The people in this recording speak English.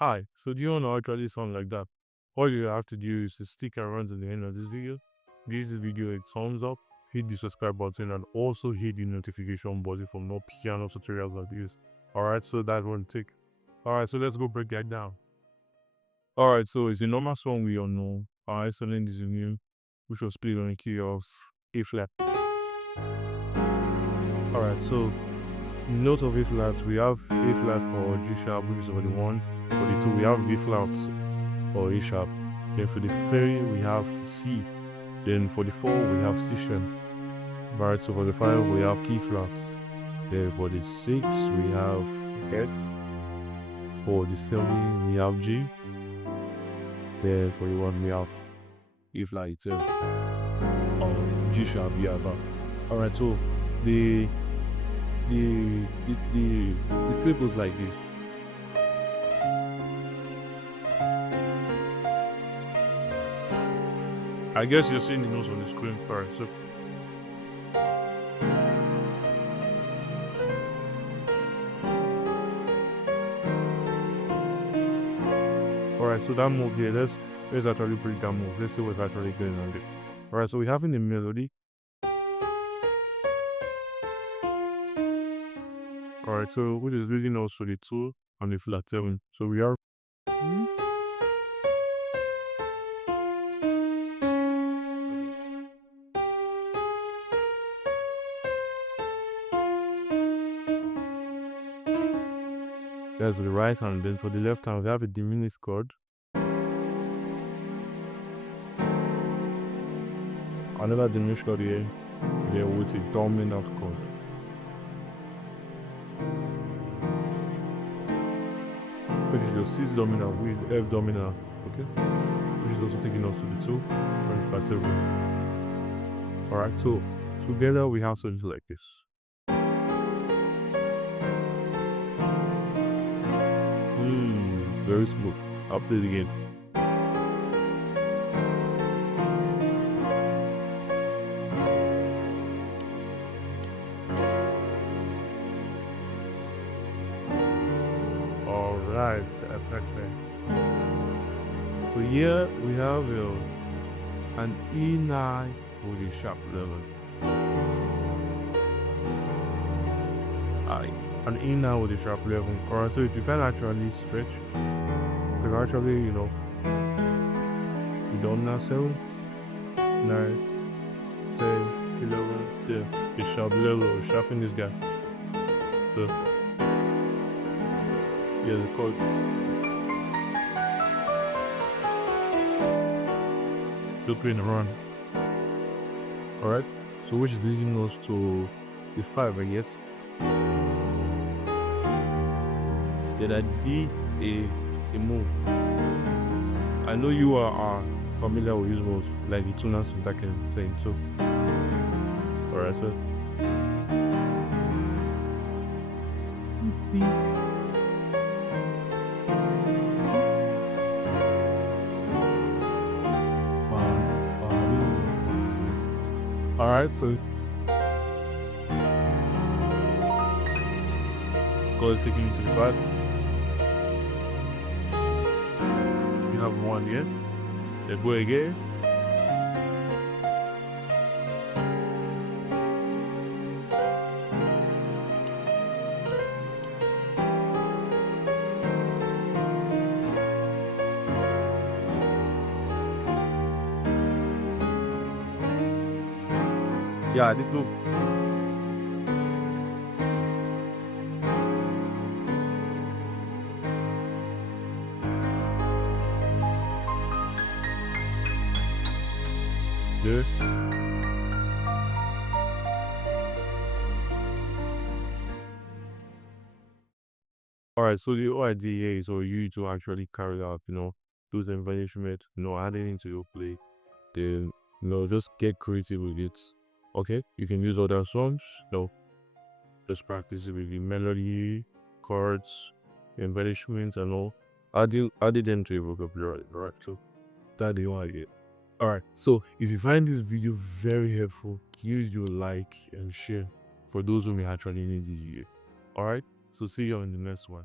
Hi, so do you want to actually sound like that? All you have to do is to stick around to the end of this video, give this video a thumbs up, hit the subscribe button, and also hit the notification button for more piano tutorials like this. Alright, so that won't take. Alright, so let's go break that down. Alright, so it's a normal song we all know. Alright, so then this is new, which was played on a key of A flat. Alright, so note of A flat, we have A flat or G sharp, which is for the 1. For the 2, we have B flat or A sharp. Then for the 3, we have C. Then for the 4, we have C sharp. Right, so for the 5, we have key flats. Then for the 6, we have S. For the 7, we have G. Then for the 1, we have A flat itself. Or G sharp, yeah, but alright, so the clip goes like this. I guess you're seeing the notes on the screen. Alright, so alright, so that move here, let's actually break that move. Let's see what's actually going on there. Alright, so we're having the melody. Alright, so which is leading us to the 2 and the flat 7. So we are that's for the right hand. Then for the left hand, we have a diminished chord. Another diminished chord here, then with a dominant chord. Which is your 6 dominant, which is F dominant, okay? Which is also taking us to the 2, and it's by 7. Alright, so together we have something like this. Very smooth. I'll play it again. Alright, so here we have an E9 with a sharp 11. An E9 with a sharp 11. Alright, so if you can actually stretch, you can actually, you don't now 7, 9, 10, 11, there. The sharp 11, sharpen this guy. So, yeah, the chord. Still playing around. Alright, so which is leading us to the 5, I guess. Then I did a move. I know you are familiar with these moves, like the tuners that I can say too. Alright, so alright, so go taking you to the 5. You have 1 here. Then go again. Yeah, this loop. There. Alright, so the whole idea here is for you to actually carry out, those embellishments, adding into your play. Then, just get creative with it. Okay, you can use other songs, just practice it with the melody, chords, embellishments, and all. Added them to your vocabulary, right? So that's the whole idea. Alright, so if you find this video very helpful, use your like and share for those who may actually need this video. Alright, so see you on the next one.